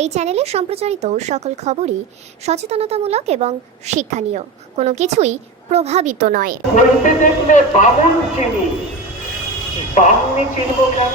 এই চ্যানেলে সম্প্রচারিত সকল খবরই সচেতনতামূলক এবং শিক্ষণীয়, কোনো কিছুই প্রভাবিত নয়। বলতে দেখলে বামুন চিনি, বামনি চিনব কেন?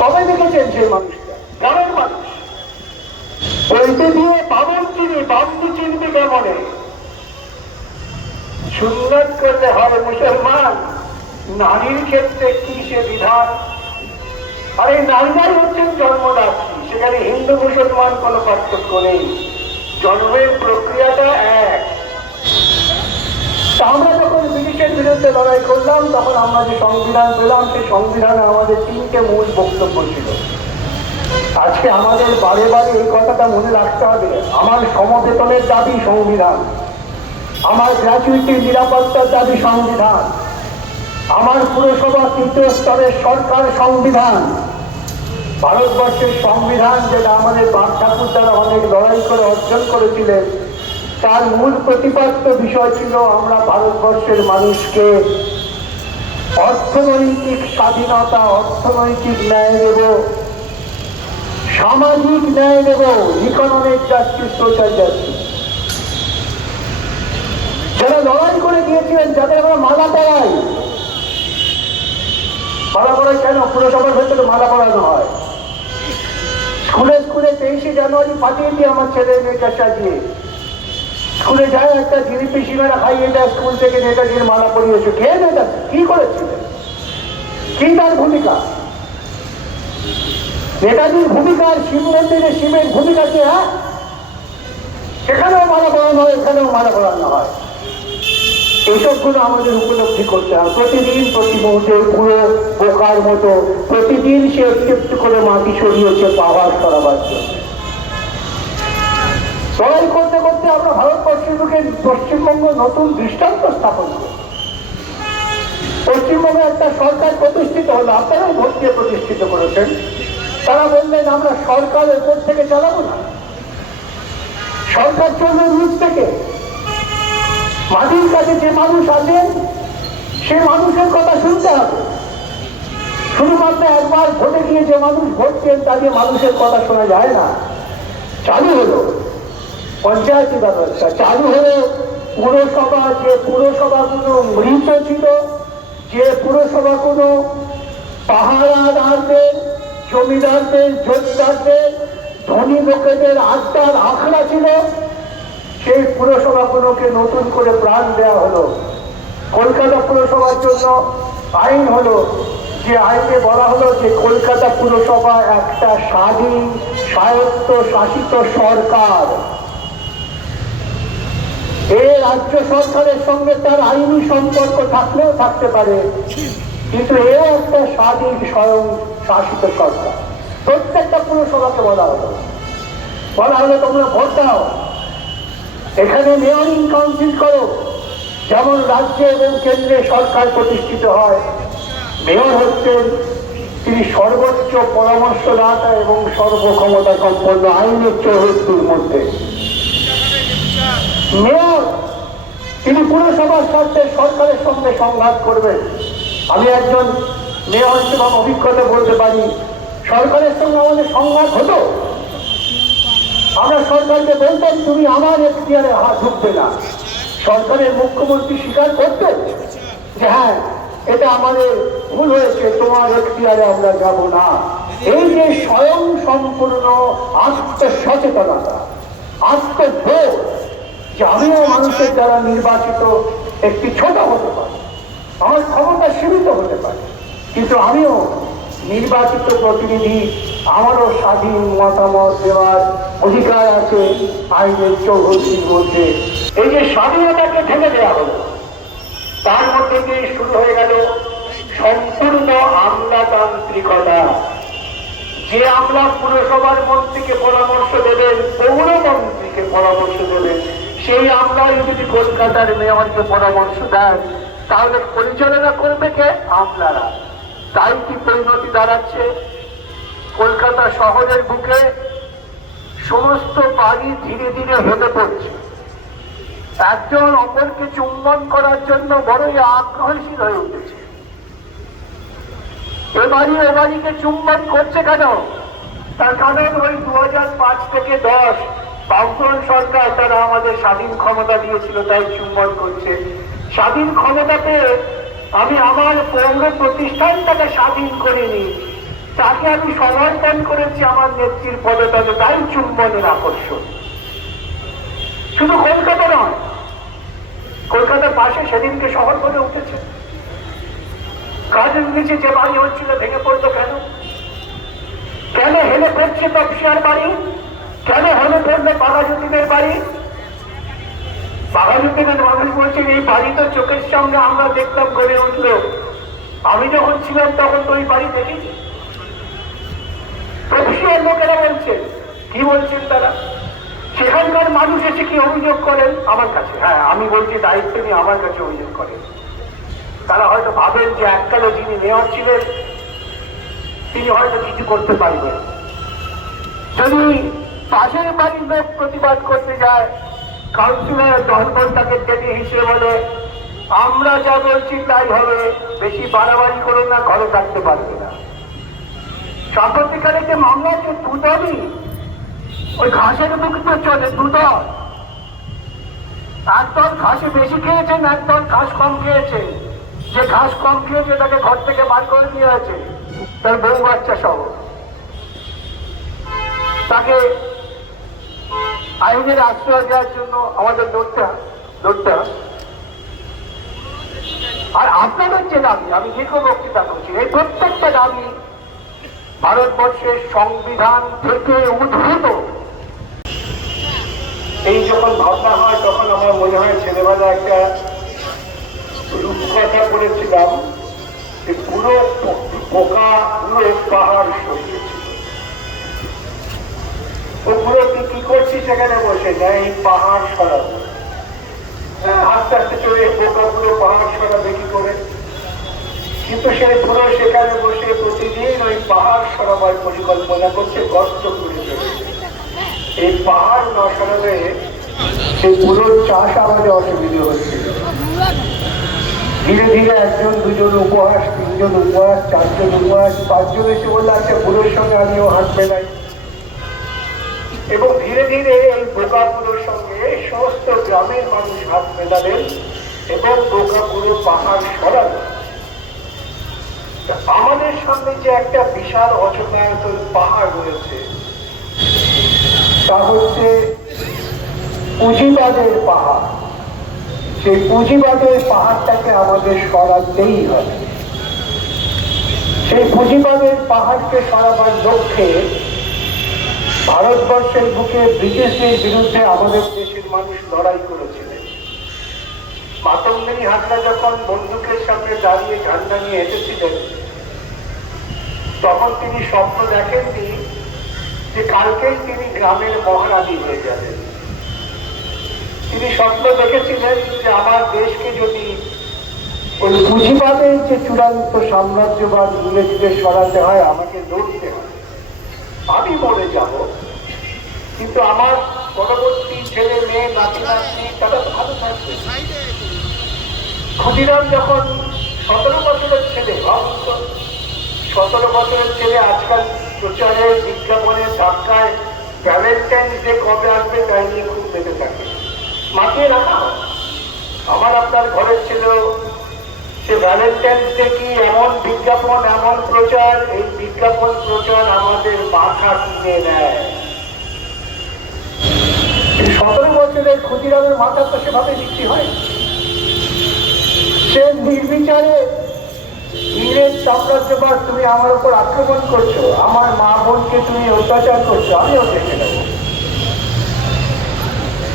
কবে দেখেছেন সেই মানুষটা? গ্রামের মানুষ বলতে দিয়ে বামুন চিনি, বামনি চিনবে কেমনে? সুন্নত করলে হয় মুসলমান, নারীর ক্ষেত্রে কি সে বিধান? আর এই নারীরাই হচ্ছেন জন্মদাত্রী, সেখানে হিন্দু মুসলমান কোনো পার্থক্য নেই, জন্মের প্রক্রিয়াটা এক। আমরা যখন ব্রিটিশের বিরুদ্ধে লড়াই করলাম তখন আমরা যে সংবিধান পেলাম, সেই সংবিধানে আমাদের তিনটে মূল বক্তব্য ছিল। আজকে আমাদের বারে বারে এই কথাটা মনে রাখতে হবে। আমার সমবেতনের দাবি সংবিধান, আমার গ্র্যাচুইটির নিরাপত্তার দাবি সংবিধান, আমার পুরসভা তৃতীয় স্তরের সরকার সংবিধান। ভারতবর্ষের সংবিধান যেটা আমাদের বাপ ঠাকুর দ্বারা অনেক লড়াই করে অর্জন করেছিলেন, তার মূল প্রতিপাদ্য বিষয় ছিল আমরা ভারতবর্ষের মানুষকে অর্থনৈতিক স্বাধীনতা, অর্থনৈতিক ন্যায় দেব, সামাজিক ন্যায় দেব, ইকোনমিক জাস্টিস, সোশ্যাল জাস্টিস। যারা লড়াই করে দিয়েছিলেন, যাদের আমরা মালা পড়াই, মালা পড়াই কেন? পুরসভার ভেতরে মালা পড়ানো হয়। স্কুলে স্কুলে 23শে জানুয়ারি পাঠিয়ে দিয়ে আমার ছেলে মেয়েটা সাজিয়ে স্কুলে যায়, একটা জিলিপি সিঙ্গারা খাইয়ে দেয়, স্কুল থেকে নেতাজির মালা পরিয়েছে। কে নেতাজি? কি করেছিলেন? কি তার ভূমিকা? নেতাজির ভূমিকা আর শিব মন্দিরে শিবের ভূমিকা কি? হ্যাঁ, সেখানেও মালা পড়ানো হয়, এখানেও মালা পড়ানো হয়। এইসবগুলো আমাদের উপলব্ধি করতে হয়। প্রতিদিন প্রতি মুহূর্তে পুরো বোকার মতো প্রতিদিন সে একটু করে মাটি সরিয়েছে পাওয়ার সরাবার জন্য। লড়াই করতে করতে আমরা ভারতবর্ষের বুকে পশ্চিমবঙ্গ নতুন দৃষ্টান্ত স্থাপন করি। পশ্চিমবঙ্গে একটা সরকার প্রতিষ্ঠিত হলো, আপনারাই ভোট দিয়ে প্রতিষ্ঠিত করেছেন। তারা বললেন আমরা সরকারের উপর থেকে চালাবো না, সরকার চলবে নিচ থেকে। মাটির কাছে যে মানুষ আছেন সে মানুষের কথা শুনতে হবে। শুধুমাত্র একবার ভোটে গিয়ে যে মানুষ ভোট দেন তা দিয়ে মানুষের কথা শোনা যায় না। চালু হলো পঞ্চায়েতি ব্যবস্থা, চালু হলো পুরসভা। যে পুরসভাগুলো মৃত ছিল, যে পুরসভাগুলো পাহারাদারদের, জমিদারদের, জমিদারদের, ধনী লোকেদের আড্ডার আখড়া ছিল, সেই পুরসভাগুলোকে নতুন করে প্রাণ দেওয়া হলো। কলকাতা পুরসভার জন্য আইন হলো, যে আইনে বলা হলো যে কলকাতা পুরসভা একটা স্বাধীন স্বায়ত্ত শাসিত সরকার। এই রাজ্য সরকারের সঙ্গে তার আইনি সম্পর্ক থাকলেও থাকতে পারে, কিন্তু এও একটা স্বাধীন স্বয়ং শাসিত সরকার। প্রত্যেকটা পুরসভাকে বলা হলো তোমরা ভোট দাও, এখানে মেয়রিং কাউন্সিল করো। যেমন রাজ্যে এবং কেন্দ্রে সরকার প্রতিষ্ঠিত হয়, মেয়র হচ্ছেন তিনি সর্বোচ্চ পরামর্শদাতা এবং সর্বক্ষমতা সম্পন্ন আইনের চৌহদ্দির মধ্যে। মেয়র তিনি পুরসভার স্বার্থে সরকারের সঙ্গে সংঘাত করবেন। আমি একজন মেয়র হিসেবে অভিজ্ঞতা বলতে পারি, সরকারের সঙ্গে আমাদের সংঘাত হতো। আমরা সরকারকে বলতাম তুমি আমার এখতিয়ারে হাত ঢুকবে না। সরকারের মুখ্যমন্ত্রী স্বীকার করতেন যে হ্যাঁ এটা আমাদের ভুল হয়েছে, তোমার এখতিয়ারে আমরা যাব না। এই যে স্বয়ং সম্পূর্ণ আত্মসচেতনতা, আত্মবোধ যে আমিও মানুষের দ্বারা নির্বাচিত একটি ছোট হতে পারি, আমার ক্ষমতা সীমিত হতে পারে, কিন্তু আমিও নির্বাচিত প্রতিনিধি, আমারও স্বাধীন মতামত দেওয়ার অধিকার আছে আইনের চৌহদ্দির মধ্যে। এই যে স্বাধীনতাকে ঠেলে দেওয়া হলো, তার মধ্যে দিয়ে শুরু হয়ে গেল সম্পূর্ণ আমলাতান্ত্রিকতা। যে আমলা পুরসভার মন্ত্রীকে পরামর্শ দেবেন, পৌরমন্ত্রীকে পরামর্শ দেবেন, সেই আমলাই যদি কলকাতার মেয়রকে পরামর্শ দেন, তাহলে পরিচালনা করবে কে? আমলারা। তাই কি পরিণতি দাঁড়াচ্ছে? কলকাতা শহরের বুকে সমস্ত বাড়ি ধীরে ধীরে হেলে পড়ছে। একজন অপরকে চুম্বন করার জন্য বড়ই আগ্রহশীল হয়ে উঠেছে। এ বাড়ি ও বাড়িকে চুম্বন করছে কেন? তার কারণ ওই 2005 থেকে 10 বামফ্রন্ট সরকার তারা আমাদের স্বাধীন ক্ষমতা দিয়েছিল, তাই চুম্বন করছে। স্বাধীন ক্ষমতা পেয়ে আমি আমার পৌর প্রতিষ্ঠানটাকে স্বাধীন করিনি, তাকে আমি সমর্পণ করেছি আমার নেত্রীর পদতলে, তাই চুম্বনের আকর্ষণ। শুধু কলকাতা নয়, কলকাতার পাশে সেদিনকে শহর করে উঠেছে। কাজের নিচে যে বাড়ি হচ্ছিল ভেঙে পড়তো কেন? কেন হেলে পড়ছে তপসিয়ার বাড়ি? কেন হেলে পড়লো বাঘাযতীনের বাড়ি? বাঘাযতীনের মানুষ বলছেন এই বাড়ি তো চোখের সামনে আমরা দেখতাম গড়ে উঠলো, আমি যখন ছিলাম তখন তো ওই বাড়ি দেখিনি। তপসিয়ার লোকেরা বলছেন, কি বলছেন তারা? সেখানকার মানুষ এসে কি অভিযোগ করেন আমার কাছে? হ্যাঁ, আমি বলছি দায়িত্ব নিয়ে আমার কাছে অভিযোগ করেন। তারা হয়তো ভাবেন যে এককালে যিনি মেয়র ছিলেন তিনি হয়তো কিছু করতে পারবেন। যদি পাশের বাড়ির লোক প্রতিবাদ করতে যায়, কাউন্সিলর দলবল তাকে টেনে হিসেবে বলে আমরা যা বলছি তাই হবে, বেশি বাড়াবাড়ি করো না, ঘরে থাকতে পারবে না। সম্প্রতিকালে যে মামলা হচ্ছে দুদলই, ওই ঘাসের মুখ তো চলে দুদল। একদল ঘাসে বেশি খেয়েছেন, একদল ঘাস কম খেয়েছে। যে ঘাস কম খেয়েছে তাকে ঘর থেকে বার করে দিয়ে আছে, তার বউ বাচ্চা সহ। তাকে আইনের আশ্রয় দেওয়ার জন্য আমাদের লড়তে হবে। আর আপনাদের যে দাবি, আমি দীর্ঘ বক্তৃতা করছি, এই প্রত্যেকটা দাবি ভারতবর্ষের সংবিধান থেকে উদ্ভূত। এই যখন ভাবনা হয় তখন আমার মনে হয় ছেলেবেলা একটা রূপকথা করেছিলাম যে পুরো পোকা পুরো পাহাড় সরিয়েছে। ও পুরো তুই কি করছিস সেখানে বসে না, এই পাহাড় সরাবো। হ্যাঁ, আস্তে আস্তে চলে পোকা পুরো পাহাড় সরাবে কি করে? কিন্তু সে পুরো সেখানে বসে প্রতিদিন ওই পাহাড় সরাবার পরিকল্পনা করছে, গর্ত করে চলেছে। এই পাহাড় না সরাবে সেই পুরো চাষাবাদে অসুবিধে হচ্ছিল। ধীরে ধীরে একজন দুজন উপহাস, তিনজন উপহাস, চারজন উপহাস, পাঁচজন এসে বললে আচ্ছা পুরোর সঙ্গে আমিও হাত মেলাই। এবং ধীরে ধীরে এই বোকাপুরোর সঙ্গে সমস্ত গ্রামের মানুষ হাত মেলালেন এবং বোকাপুরো পাহাড় সরাল। আমাদের সামনে যে একটা বিশাল অচলায়তন পাহাড় রয়েছে তা হচ্ছে পুঁজিবাদের পাহাড়। সেই পুঁজিবাদের পাহাড়টাকে আমাদের সরাতেই হবে। সেই পুঁজিবাদের পাহাড়কে সরাবার লক্ষ্যে ভারতবর্ষের বুকে ব্রিটিশদের বিরুদ্ধে আমাদের দেশের মানুষ লড়াই করেছিলেন। মাতঙ্গিনী হাজরা যখন বন্দুকের সামনে দাঁড়িয়ে ঝান্ডা নিয়ে এসেছিলেন তখন তিনি স্বপ্ন দেখেননি যে কালকেই তিনি গ্রামের মহারানী হয়ে যাবেন। তিনি স্বপ্ন দেখেছিলেন যে আমার দেশকে যদি ওই পুঁজিবাদের যে চূড়ান্ত সাম্রাজ্যবাদ ইংরেজদের সরাতে হয়, আমাকে লড়তে হয়। আমি মরে যাব, কিন্তু আমার পরবর্তী ছেলে মেয়ে নাতি নাতনি তারা তো ভালো থাকবে। ক্ষুদিরাম যখন 17 বছরের ছেলে, 17 বছরের ছেলে আজকাল প্রচারে বিজ্ঞাপনের ধাক্কায় ভ্যালেন্টাইন্স ডে কবে আসবে তাই নিয়ে খুব বেঁধে থাকে, মাতিয়ে রাখা হয়। আমার আপনার ঘরের ছিল সে ভ্যালেন্টাইন্স ডে কি এমন বিজ্ঞাপন, এমন প্রচার, এই বিজ্ঞাপন প্রচার আমাদের মাথা কিনে নেয়। 17 বছরের ক্ষুদিরামের মাথা তো সেভাবে বিক্রি হয়। সে নির্বিচারে ইংরেজ সাম্রাজ্যবাদ, তুমি আমার উপর আক্রমণ করছো, আমার মা বোনকে তুমি অত্যাচার করছো, আমিও দেখে নেব।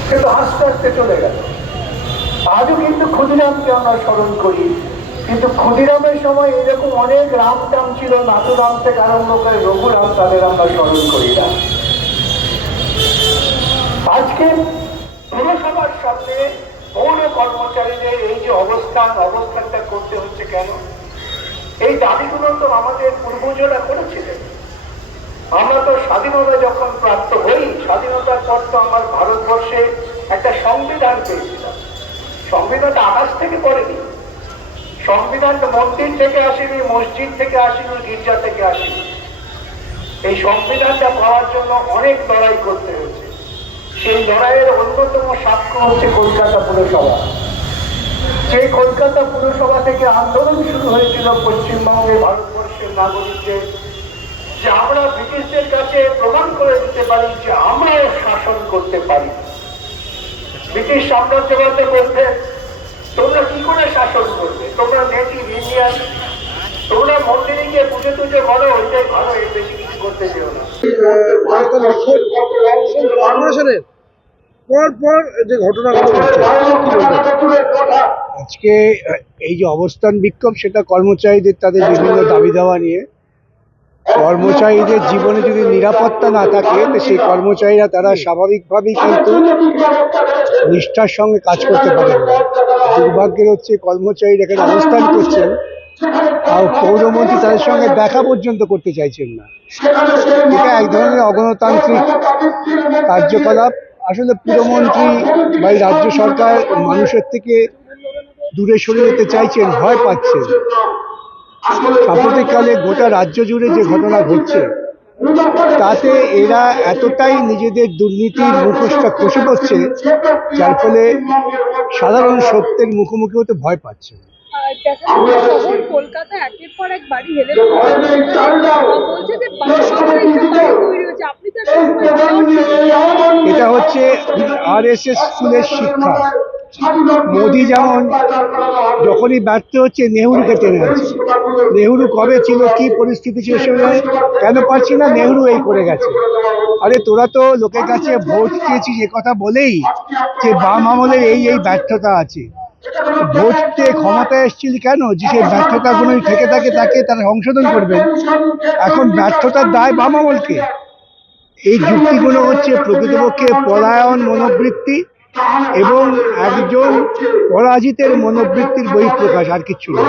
কিন্তু আস্তে আস্তে চলে গেল। আজও কিন্তু ক্ষুদিরামকে আমরা স্মরণ করি, কিন্তু ক্ষুদিরামের সময় এরকম অনেক রাম টাম ছিল, নাথুরাম থেকে আরম্ভ করে রঘুরাম, তাদের আমরা স্মরণ করি না। আজকে পুরসভার সামনে পৌর কর্মচারীদের এই যে অবস্থানটা করতে হচ্ছে কেন? এই দাবিগুলো তো আমাদের পূর্বজরা করেছিলেন। আমরা তো স্বাধীনতা যখন প্রাপ্ত হই, স্বাধীনতার পর তো আমার ভারতবর্ষে একটা সংবিধান পেয়েছিলাম। সংবিধানটা আকাশ থেকে পড়েনি, সংবিধানটা মন্দির থেকে আসেনি, মসজিদ থেকে আসেনি, গির্জা থেকে আসেনি। এই সংবিধানটা পাওয়ার জন্য অনেক লড়াই করতে হয়েছে। সেই লড়াইয়ের অন্যতম সাক্ষ্য হচ্ছে কলকাতা পুরসভা। সেই কলকাতা পুরসভা থেকে আন্দোলন শুরু হয়েছিল পশ্চিমবঙ্গের ভারতবর্ষের নাগরিকদের, যে আমরা ব্রিটিশদের কাছে প্রমাণ করে দিতে পারি যে আমরাও শাসন করতে পারি। ব্রিটিশ সাম্রাজ্যবাদে বলতে, তোমরা কি করে শাসন করবে, তোমরা নেটিভ ইন্ডিয়ান, তোমরা মন্দিরে গিয়ে পুজো টুজো করো, ওইটাই ভালো, এর বেশি কিছু করতে চেও না। কর্পোরেশনের পর পর যে ঘটনাগুলো ঘটছে, আজকে এই যে অবস্থান বিক্ষোভ, সেটা কর্মচারীদের তাদের বিভিন্ন দাবি দাওয়া নিয়ে। কর্মচারীদের জীবনে যদি নিরাপত্তা না থাকে, তো সেই কর্মচারীরা তারা স্বাভাবিকভাবেই কিন্তু নিষ্ঠার সঙ্গে কাজ করতে পারেন না। দুর্ভাগ্যের হচ্ছে কর্মচারীরা এখানে অবস্থান করছেন, আর পৌরমন্ত্রী তাদের সঙ্গে দেখা পর্যন্ত করতে চাইছেন না। এটা এক ধরনের অগণতান্ত্রিক কার্যকলাপ। আসলে পুরমন্ত্রী বা রাজ্য সরকার মানুষের থেকে দূরে সরে যেতে চাইছেন, ভয় পাচ্ছেন। সাম্প্রতিককালে গোটা রাজ্য জুড়ে যে ঘটনা ঘটছে, তাতে এরা এতটাই নিজেদের দুর্নীতির মুখোশটা খসে পড়ছে, যার ফলে সাধারণ সত্যের মুখোমুখি হতে ভয় পাচ্ছে। কলকাতা একের পর এক বাড়ি হেলে বলছে যে এটা হচ্ছে RSS স্কুলের শিক্ষা। মোদি যেমন যখনই ব্যর্থ হচ্ছে নেহরুকে টেনে আছে। নেহরু কবে ছিল, কি পরিস্থিতি ছিল, সেখানে কেন পারছি না, নেহরু এই করে গেছে। আরে তোরা তো লোকের কাছে ভোট চেয়েছিস এ কথা বলেই যে বাম আমলের এই ব্যর্থতা আছে। ভোট দিয়ে ক্ষমতায় এসেছিলি কেন, যে সেই ব্যর্থতাগুলো থেকে থাকে তাকে তারা সংশোধন করবেন। এখন ব্যর্থতার দায় বাম আমলকে। এই যুক্তিগুলো হচ্ছে প্রকৃতপক্ষে পলায়ন মনোবৃত্তি এবং একজন পরাজিতের মনোবৃত্তির বহিঃপ্রকাশ, আর কিছু না।